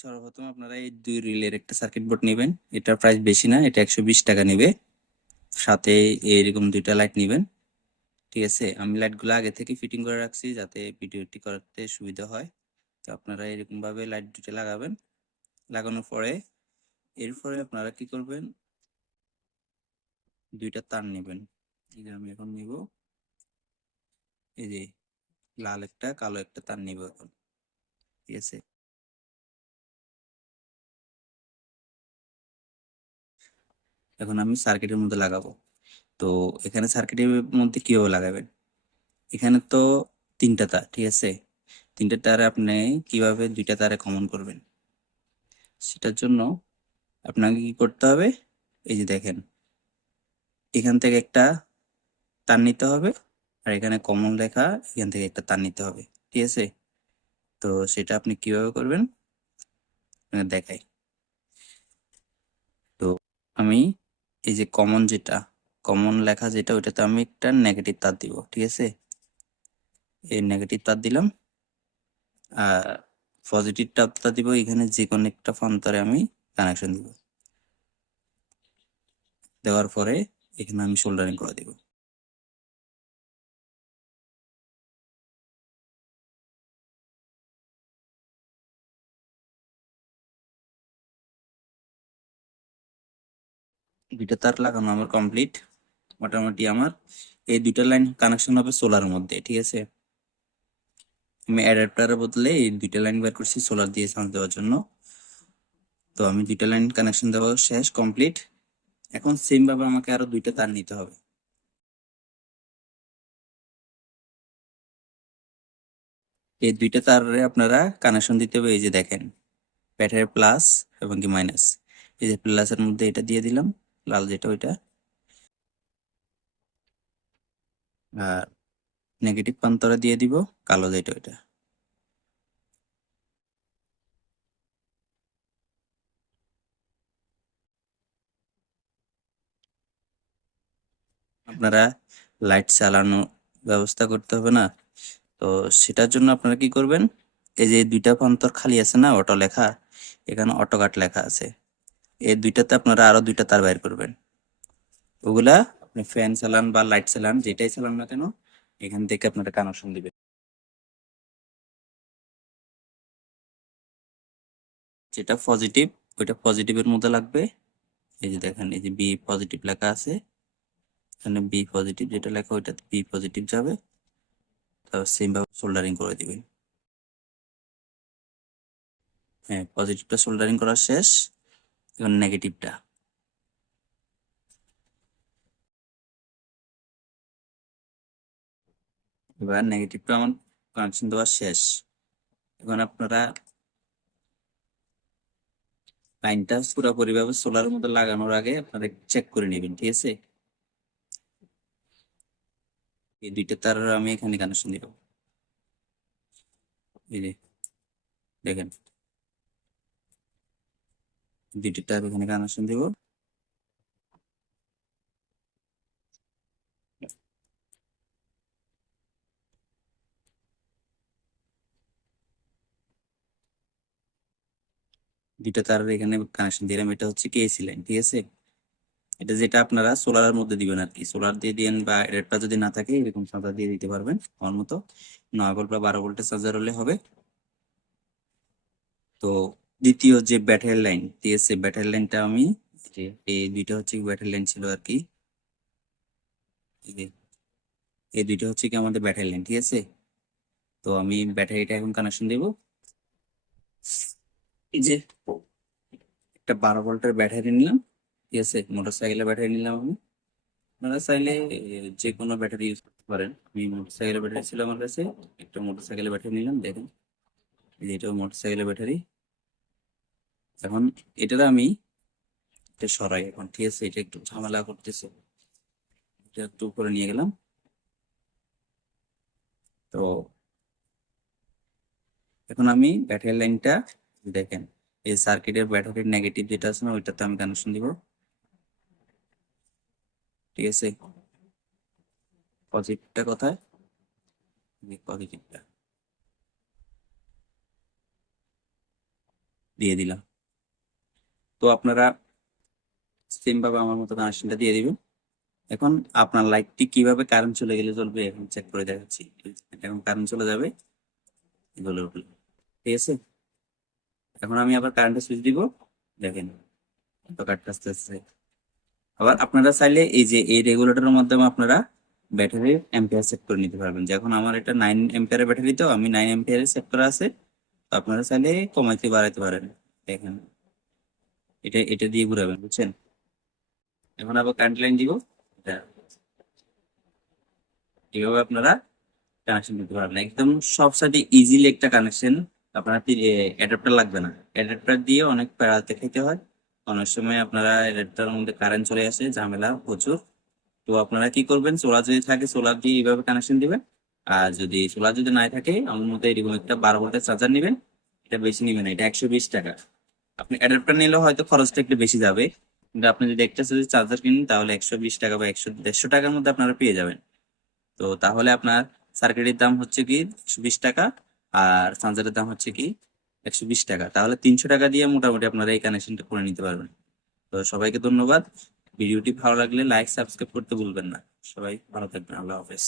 সর্বপ্রথম আপনারা এই 2 রিলের একটা সার্কিট বোর্ড নেবেন। এটার প্রাইস বেশি না, এটা 120 টাকা নেবে। সাথে এরকম 2টা লাইট নেবেন। ঠিক আছে, আমি লাইটগুলো আগে থেকে ফিটিং করে রাখছি যাতে ভিডিওটি করতে সুবিধা হয়। তো আপনারা এরকম ভাবে লাইট 2টা লাগাবেন। লাগানোর পরে এরপরে আপনারা কি করবেন, 2টা তার নেবেন। এই যে আমি এখন নিব, এই যে লাল একটা কালো একটা তার নিব এখন। ঠিক আছে, এখন আমি সার্কিটের মধ্যে লাগাবো। তো এখানে সার্কিটের মধ্যে কিভাবে লাগাবেন, এখানে তো 3টা তার। ঠিক আছে, 3টে তারে আপনি কিভাবে 2টা তারে কমন করবেন সেটার জন্য আপনাকে কি করতে হবে, এই যে দেখেন এখান থেকে একটা তার নিতে হবে, আর এখানে কমন লেখা, এখান থেকে একটা তার নিতে হবে। ঠিক আছে, তো সেটা আপনি কিভাবে করবেন দেখাই। তো আমি এই যে কমন যেটা, কমন লেখা যেটা, ওইটাতে আমি একটা নেগেটিভ তার দিব। ঠিক আছে, এই নেগেটিভ তার দিলাম। আর পজিটিভ তারটা দিব এখানে যে কোনো একটা প্রান্তরে আমি কানেকশন দিব। দেওয়ার পরে এখানে আমি সোল্ডারিং করে দিব। দুইটা তার লাগানো আমার কমপ্লিট। মোটামুটি আমার এই 2টা লাইন কানেকশন হবে সোলার মধ্যে। ঠিক আছে, আমি অ্যাডাপ্টারের বদলে এই 2টা লাইন বের করছি সোলার দিয়ে চার্জ দেওয়ার জন্য। তো আমি 2টা লাইন কানেকশন দেওয়া শেষ, কমপ্লিট। এখন সেম ভাবে আমাকে আরো 2টা তার নিতে হবে। এই 2টা তারে আপনারা কানেকশন দিতে হবে। এই যে দেখেন ব্যাটারি প্লাস এবং কি মাইনাস, এই যে প্লাসের মধ্যে এটা দিয়ে দিলাম, লাল যেটা ওইটা। আর নেগেটিভ প্রান্তরে দিয়ে দিব কালো যেটা ওইটা। আপনারা লাইট চালানো ব্যবস্থা করতে হবে না? তো সেটার জন্য আপনারা কি করবেন, এই যে 2টা প্রান্তর খালি আছে না, অটো লেখা, এখানে অটো কাট লেখা আছে, এই 2টাতে আপনারা আরো 2টা তার বাইর করবেন। ওগুলা আপনি ফ্যান চালান বা লাইট চালান, যেটাই চালান না কেন, এখান থেকে আপনারা কানেকশন দিবেন। যেটা পজিটিভ ওইটা পজিটিভের মধ্যে লাগবে। এই যে দেখেন এই যে বি পজিটিভ লেখা আছে, এখানে বি পজিটিভ যেটা লেখা ওইটাতে বি পজিটিভ যাবে। তারপর সেম ভাবে সোল্ডারিং করে দিবেন। হ্যাঁ, পজিটিভটা সোল্ডারিং করা শেষ, এখন নেগেটিভটা। এবার নেগেটিভটা আমার কানেকশন দেওয়া শেষ। এখন আপনারা লাইনটা পুরোপুরি ভাবে সোলারের মধ্যে লাগানোর আগে আপনারা চেক করে নেবেন। ঠিক আছে, এই 2টা তার আমি এখানে কানেকশন দিব। এই যে দেখেন 2টা তার এখানে কানেকশন দিব। 2টা তার এখানে কানেকশন দিলাম, এটা হচ্ছে কি এসি লাইন। ঠিক আছে, এটা যেটা আপনারা সোলারের মধ্যে দিবেন আর কি, সোলার দিয়ে দিন বা এডাপ্টার যদি না থাকে এরকম চার্জার দিয়ে দিতে পারবেন আমার মতো। 9 ভোল্ট বা 12 ভোল্টের চার্জার হলে হবে। তো দ্বিতীয় যে ব্যাটারি লাইন, ঠিক আছে, ব্যাটারি লাইনটা আমি যে এই 2টা হচ্ছে ব্যাটারি লাইন ছিল আর কি, এই যে এই 2টা হচ্ছে কি আমাদের ব্যাটারি লাইন। ঠিক আছে, তো আমি ব্যাটারিটা এখন কানেকশন দেব। এই যে একটা 12 ভোল্টের ব্যাটারি নিলাম। ঠিক আছে, মোটরসাইকেলের ব্যাটারি নিলাম আমি। আপনারা চাইলে যে কোনো ব্যাটারি ইউজ করতে পারেন। আমি মোটরসাইকেলের ব্যাটারি ছিল আমার কাছে, একটা মোটরসাইকেলের ব্যাটারি নিলাম। দেখেন এই যে এটাও মোটরসাইকেলের ব্যাটারি। এখন এটার আমি এটা সরাই এখন। ঠিক আছে, এটা একটু ঝামেলা করতেছে, এটা একটু উপরে নিয়ে গেলাম। তো এখন আমি ব্যাটারি লাইনটা দেখেন, এই সার্কিটের ব্যাটারির নেগেটিভ যেটা আছে না ওইটাতে আমি কানেকশন দিব। ঠিক আছে, পজিটিভটা কোথায়, পজিটিভটা দিয়ে দিলাম। তো আপনারা সেম ভাবে আমার মতো কানেকশনটা দিয়ে দিবেন। এখন আপনার লাইটটি কিভাবে কারেন্ট চলে গেলে চলবে এখন চেক করে দেখাচ্ছি। এখন কারেন্ট চলে যাবে, জ্বলে উঠলো, ঠিক আছে। এখন আমি আবার কারেন্টের সুইচ দিব, দেখেন এত কাটতে আস্তে আস্তে। আবার আপনারা চাইলে এই যে এই রেগুলেটরের মাধ্যমে আপনারা ব্যাটারির অ্যাম্পিয়ার সেট করে নিতে পারবেন। যখন আমার এটা 9 অ্যাম্পিয়ারের ব্যাটারি, তো আমি 9 অ্যাম্পিয়ারের সেট করা আছে। তো আপনারা চাইলে কমাইতে বাড়াইতে পারেন। দেখেন এটা এটা দিয়ে ঘুরাবেন, বুঝছেন। এখন আবার কারেন্ট লাইন দিব, এটা এইভাবে আপনারা কানেকশন দিতে পারবেন। একদম সব সাইডে ইজিলি একটা কানেকশন। আপনার অ্যাডাপ্টার লাগবে না, অ্যাডাপ্টার দিয়ে অনেক প্যারাতে খেতে হয়। অনেক সময় আপনারা অ্যাডাপ্টারের মধ্যে কারেন্ট চলে আসে, ঝামেলা প্রচুর। তো আপনারা কি করবেন, সোলার যদি থাকে সোলার দিয়ে এইভাবে কানেকশন দিবেন। আর যদি সোলার যদি নাই থাকে, আমার মতো এরকম একটা 12 ভোল্টের চার্জার নেবেন। এটা বেশি নেবেন না, এটা 120 টাকা। আপনি অ্যাডাপ্টার নিলে হয়তো খরচটা একটু বেশি যাবে, কিন্তু আপনি যদি একটা যদি চার্জার কিনেন তাহলে 120 টাকা বা 100-150 টাকার মধ্যে আপনারা পেয়ে যাবেন। তো তাহলে আপনার সার্কিটের দাম হচ্ছে কি 120 টাকা, আর চার্জারের দাম হচ্ছে কি 120 টাকা। তাহলে 300 টাকা দিয়ে মোটামুটি আপনারা এই কানেকশনটা করে নিতে পারবেন। তো সবাইকে ধন্যবাদ। ভিডিওটি ভালো লাগলে লাইক সাবস্ক্রাইব করতে ভুলবেন না। সবাই ভালো থাকবেন, আল্লাহ হাফেজ।